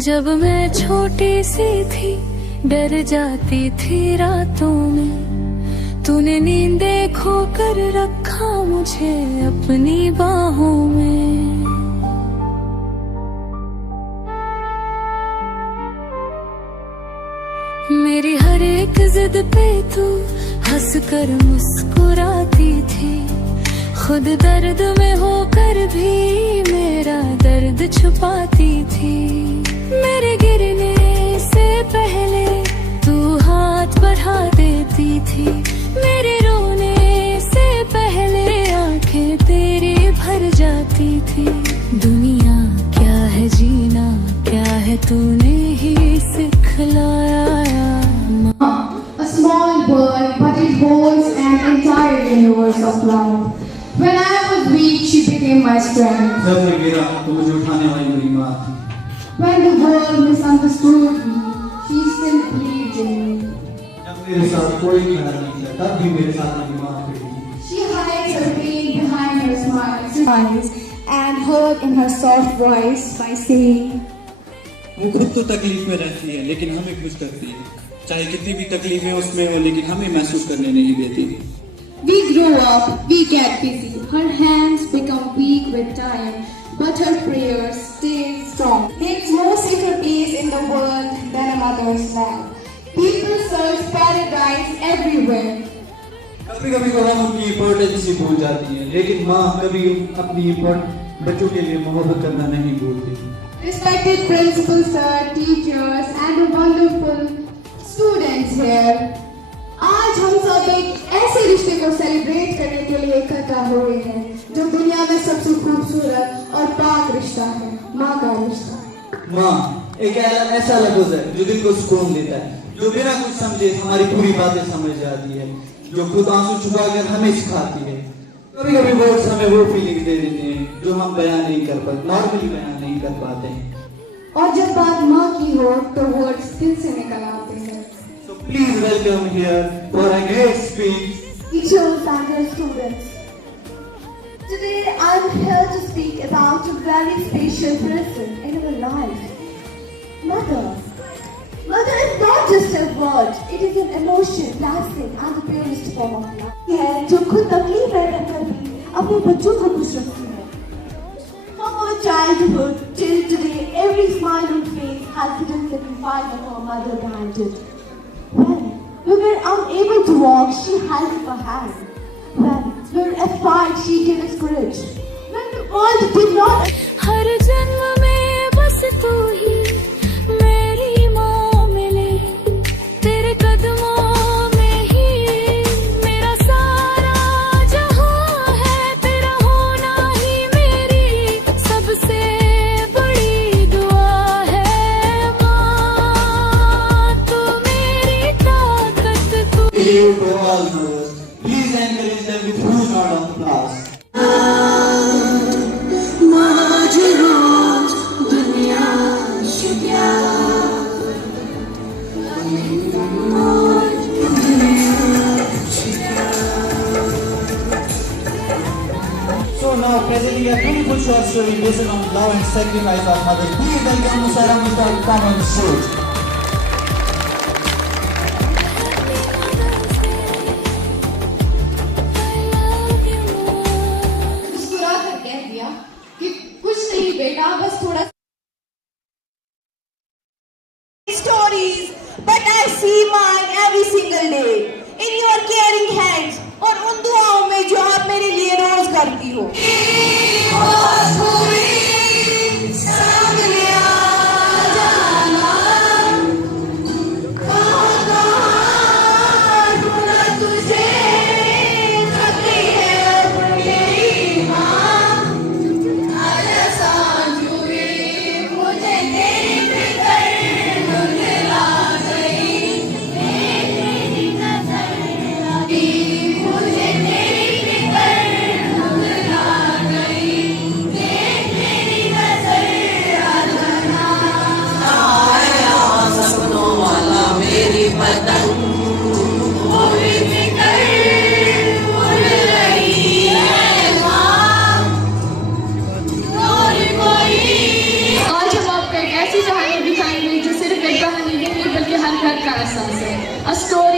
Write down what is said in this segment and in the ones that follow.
जब मैं छोटी सी थी डर जाती थी रातों में, तूने नींदें खो कर रखा मुझे अपनी बाहों में। मेरी हर एक जिद पे तू हंस कर मुस्कुराती थी, खुद दर्द में होकर भी मेरा दर्द छुपाती थी। मेरे गिरने से पहले तू हाथ बढ़ा देती थी, मेरे रोने से पहले आंखें तेरी भर जाती थी। दुनिया क्या है जीना क्या है तूने ही सिखलाया। A small bird, but it holds an entire universe of love. When I was weak, she became my strength. जब मैं गिरा तो मुझे उठाने वाली मेरी माँ थी। When the world misunderstood me, she still believed in me. जब मेरे साथ कोई खड़ा नहीं था, तब भी मेरे साथ मेरी माँ खड़ी थी। She hides her pain behind her smiles and hurt in her soft voice by saying, वो खुद तो तकलीफ में रहती है, लेकिन हमें खुश करती है। चाहे कितनी भी तकलीफें उसमें हो, लेकिन हमें महसूस करने नहीं देती। We grow up, we get busy. Her hands become weak with time, but her prayers stay strong. There's no safer place in the world than a mother's love. People search paradise everywhere. कभी-कभी तो हम उनकी importance ही भूल जाती हैं, लेकिन माँ कभी अपनी बच्चों के लिए मोहब्बत करना नहीं भूलती। Respected principals, sir, teachers, and the wonderful students here. आज हम सब एक ऐसे रिश्ते को सेलिब्रेट करने के लिए इकट्ठा हुए हैं जो दुनिया में सबसे खूबसूरत और पाक रिश्ता है, माँ का रिश्ता। माँ एक ऐसा लफ्ज़ है जो दिल को सुकून देता है, जो बिना कुछ समझे हमारी पूरी बातें समझ जाती है, जो खुद आंसू छुपा कर हमें सिखाती है। कभी कभी वर्ड्स हमें वो फीलिंग दे देते हैं जो हम बयान नहीं कर पाते, नॉर्मली बयान नहीं कर पाते हैं। और जब बात माँ की हो तो वर्ड्स दिल से निकल आते हैं। So please welcome here for a great speech, Teachers and their students. Today I am here to speak about a very special person in our life. Mother. Mother is not just a word, it is an emotion, blessing and the purest form of love. है जो खुद तकलीफ रहकर भी अपने बच्चों को खुश रखती है। From our childhood till today, every smile on face has hidden the pride of our mother behind it. When we were unable to walk, she held up her hand. When we were afraid, she gave us courage. When the world did not. हर जन्म में बस तू ही मेरी माँ मिले, तेरे कदमों में ही मेरा सारा जहां है, तेरा होना ही मेरी सबसे बड़ी दुआ है। माँ तू मेरी ताकत तू। to all mothers. Please encourage them with huge round of applause. So now presenting a beautiful short story based on love and sacrifice of mothers. Please welcome Musara Musta to come on stage. मुस्कुरा कर कह दिया कि कुछ नहीं बेटा, बस थोड़ा stories, but I see mine every single day in your caring hands और उन दुआओं में जो आप मेरे लिए रोज करती हो।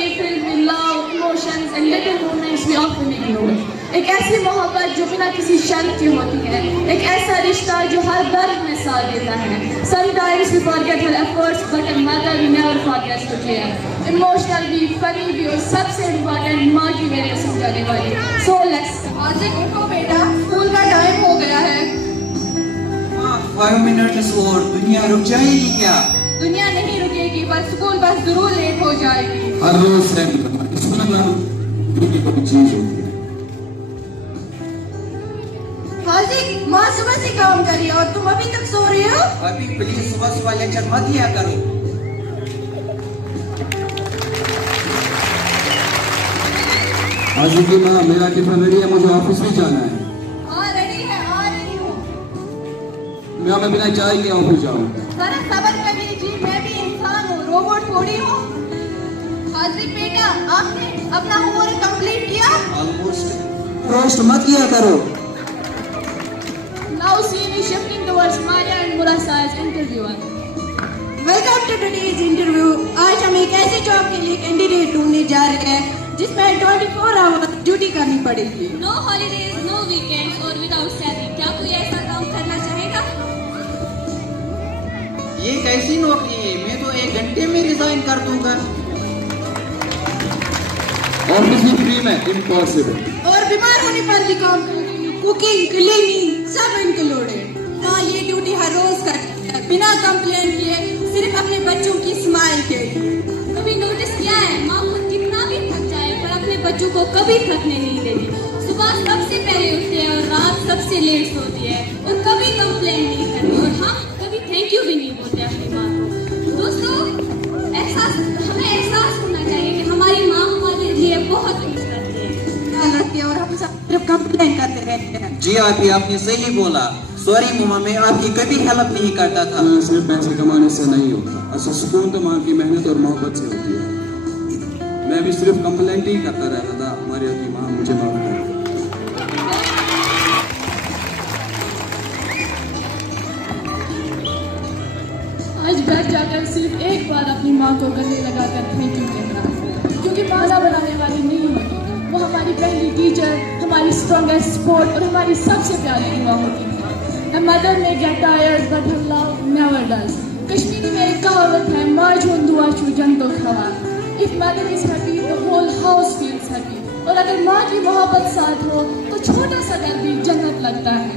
story filled with love, emotions and little moments we often ignore. एक ऐसी मोहब्बत जो बिना किसी शर्त की होती है, एक ऐसा रिश्ता जो हर दर्द में साथ देता है. Sometimes we forget her efforts, but a mother never forgets to care. Emotional भी, funny भी और सबसे important माँ की वैल्यू समझाने वाली. So let's आज से उठो बेटा, स्कूल का टाइम हो गया है. 5 minutes और दुनिया रुक जाएगी क्या? दुनिया नहीं रुकेगी, पर स्कूल बस जरूर लेट हो जाएगी. हर रोज चीज होती है. हाजी, माँ सुबह से काम कर रही है और तुम अभी तक सो रही हो? अभी प्लीज सुबह सुबह लेक्चर मत दिया करो. आज की माँ मेरा टिफिन रेडी है, मुझे ऑफिस भी जाना है. हाँ रेडी है, आ रही हूँ. मैं बिना चाय के ऑफिस जाऊँ. जरा सबर कर लीजिए, मैं भी इंसान हूँ, रोबोट थोड़ी हूँ. हाजी बेटा, आपने अपना होमवर्क कंप्लीट किया? ऑलमोस्ट. रोस्ट मत किया करो. now see me shifting towards Maria and Murasa's interviewer. Welcome to today's interview. आज हम एक ऐसे जॉब के लिए कैंडिडेट ढूंढने जा रहे हैं जिसमें 24 आवर ड्यूटी करनी पड़ेगी. No holidays, no weekends और without salary. क्या कोई ऐसा काम करना चाहेगा? ये कैसी नौकरी है? मैं तो 1 घंटे में रिजाइन कर दूंगा. ऑफिस भी फ्री में इम्पॉसिबल. और बीमार होने पर भी काम करेंगे. कुकिंग, क्लीनिंग सब इंक्लूडेड. हाँ, ये ड्यूटी हर रोज करती है बिना कंप्लेंट किए, सिर्फ अपने बच्चों की स्माइल के लिए. कभी नोटिस किया है माँ खुद कितना भी थक जाए पर अपने बच्चों को कभी थकने नहीं देती. सुबह सबसे पहले उठते हैं और रात सबसे लेट सोती है और कभी कंप्लेंट नहीं करती. और हम कभी थैंक यू भी नहीं बोलते अपनी माँ को. दोस्तों, हमें एहसास होना चाहिए कि हमारी माँ हमारे लिए बहुत कुछ करती है. ख्याल रखिए और हम सब सिर्फ कंप्लेंट करते रहते हैं. जी आपने सही बोला. सॉरी मम्मा, मैं आपकी कभी हेल्प नहीं करता था. मैं सिर्फ पैसे कमाने से नहीं होता, असल सुकून तो माँ की मेहनत और मोहब्बत से होती है. मैं भी सिर्फ कंप्लेंट ही करता रहता था. हमारी की माँ मुझे माफ कर. आज घर जाकर सिर्फ एक बार अपनी माँ को गले लगाकर थैंक यू कहना, क्योंकि माला बनाने वाली नहीं होती. वो हमारी पहली टीचर, हमारी स्ट्रॉन्गेस्ट सपोर्ट और हमारी सबसे प्यारी दुआ होती है. A mother may get tired, but her love never does. Kashmiri में एक कहावत है, माँ जो दुआ छू जन तो खवा. If mother is happy, the whole house feels happy. और अगर माँ की मोहब्बत साथ हो, तो छोटा सा घर भी जन्नत लगता है.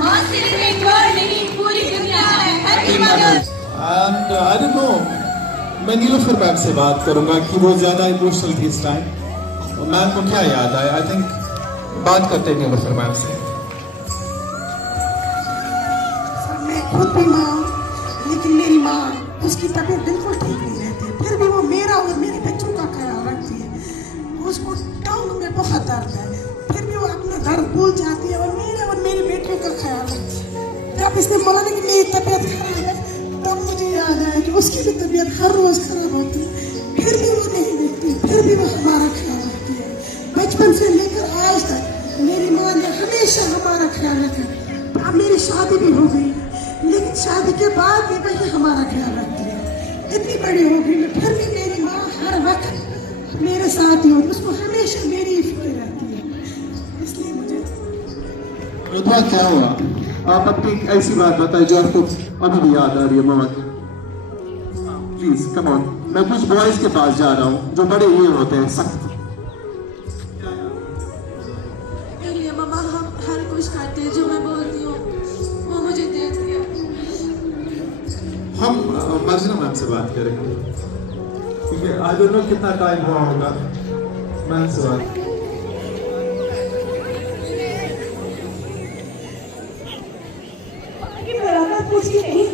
माँ सिर्फ एक वर्ड नहीं, पूरी दुनिया है. Happy mothers. And I don't know, मैं नीलोफर मैम से बात करूंगा कि वो ज़्यादा इमोशनल थी इस टाइम. मैम को क्या याद आया? आई थिंक बात करते हैं नीलोफर मैम से. मैं खुद भी माँ हूँ, लेकिन मेरी माँ, उसकी तबीयत बिल्कुल ठीक नहीं रहती. फिर भी वो मेरा और मेरे बच्चों का ख्याल रखती है. उसको टांग में बहुत दर्द है, फिर भी वो अपना दर्द भूल जाती है और मेरे बेटे का ख्याल रखती है. जब इसने बोला कि मेरी तबीयत खराब है, तब मुझे याद आया कि उसकी भी तबीयत हर रोज खराब होती है. फिर भी वो नहीं देखती, फिर भी वो हमारा ख्याल रखती है. बचपन से लेकर आज तक मेरी माँ ने हमेशा हमारा ख्याल रखा. अब मेरी शादी भी हो गई, लेकिन शादी के बाद भी वही हमारा ख्याल रखती है. इतनी बड़ी हो गई, फिर भी मेरी माँ हर वक्त मेरे साथ ही होती. उसको हमेशा मेरी ही फिक्र रहती है. इसलिए मुझे रुतबा क्या हुआ? आप अपनी ऐसी बात बताइए जो आपको अभी भी याद आ रही है मामा की. Please come on. मैं कुछ बॉयज के पास जा रहा हूँ जो बड़े ये होते हैं सख्त. मम्मा हम हर कुछ खाते हैं, जो मैं बोलती हूँ वो मुझे देती है. हम मर्जना मैम से बात करेंगे, क्योंकि आई डोंट नो कितना टाइम हुआ होगा. मैम से बात. पूछी नहीं.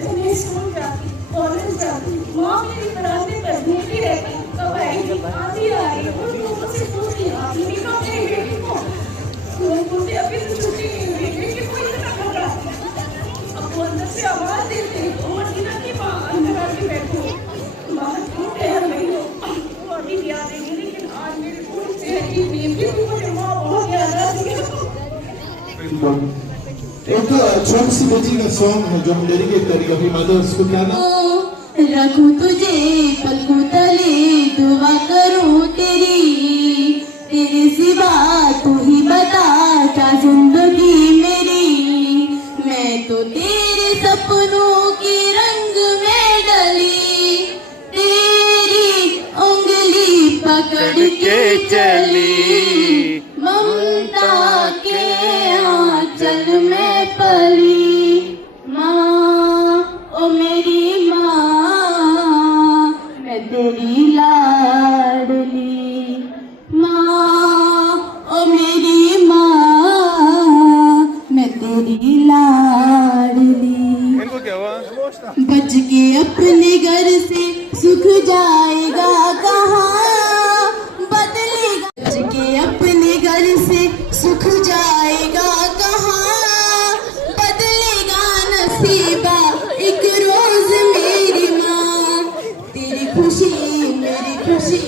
जब मैं स्कूल जाती, कॉलेज जाती, माँ मेरी बरामदे पर भूखी रहती. कब आएगी? आधी आई. वो मुझसे पूछती, आप नहीं खाते हैं बेटी को? वो बोलते अभी तो छुट्टी नहीं हुई, बेटी को इतना घबरा. अब वो अंदर से आवाज देते, और इधर की माँ अंदर आके बैठी. बाहर क्यों तैयार नहीं हो? वो अभी भी याद नहीं, लेकिन आज मेरी पूरी सेहत की नींद की मुझे माँ बहुत याद आती है. एक छोटी सी बेटी का सॉन्ग है जो हम डेडिकेट करेंगे अपनी मदर्स को. क्या नाम? रखूं तुझे पलकों तले, दुआ करूं तेरी, तेरे सिवा तू ही बता क्या जिंदगी मेरी। मैं तो तेरे सपनों के रंग में डली, तेरी उंगली पकड़ के चली, ममता के आंचल में पली। माँ ओ मेरी माँ, मैं तेरी लाडली। माँ ओ मेरी माँ, मैं तेरी लाडली। बच के अपने घर से सुख जाएगा कहाँ, बदलेगा। बच के अपने घर से सुख जाएगा कहाँ, बदलेगा नसीबा एक रोज मेरी माँ। तेरी खुशी मेरी खुशी,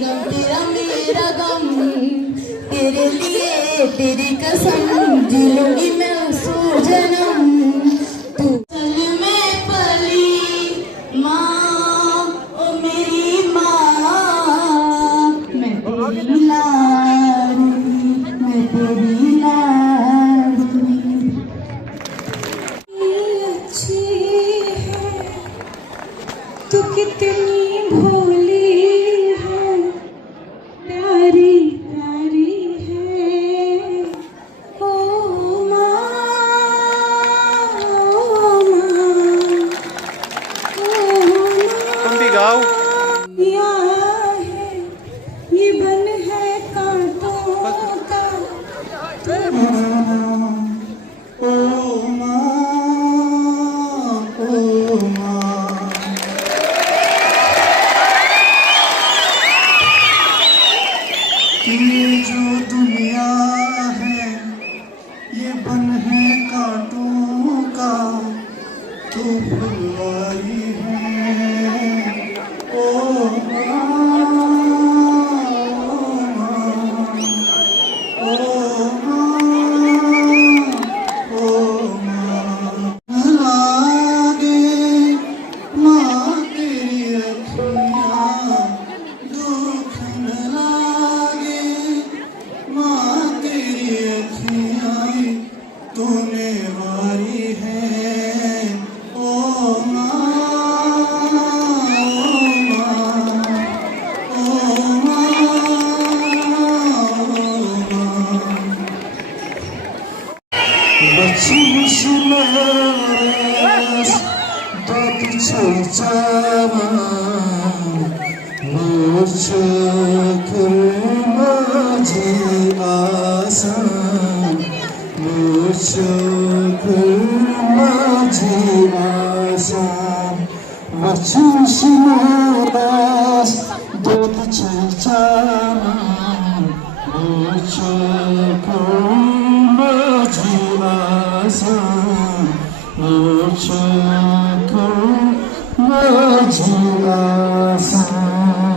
गम तेरा मेरा गम, तेरे लिए तेरी कसम, जी लूंगी मैं उसको जन्म। तू चल मैं पली, माँ ओ मेरी माँ, मैं तेरी लाडली, मैं तेरी लाडली। अच्छी है तू, कितनी भोली है, प्यारी प्यारी है। ओ माँ, ओ माँ, तुम भी गाओ। यहाँ है ये बन है कांटों का। ये जो दुनिया है ये बन है कांटों का, तू फुलवारी है। ओ माँ, ओ माँ, लागे माँ तेरी अखियाँ, दुख न लागे माँ तेरी अखियाँ, तूने वारी है। ओ माँ, ओ माँ, बच्ची सुनास दादी चचावा, मुझे माझी आसान, मुझे माझी आसान। बच्ची सुनास दादी चचावा, मुझे माझी आसान, मुझे माझी आसान।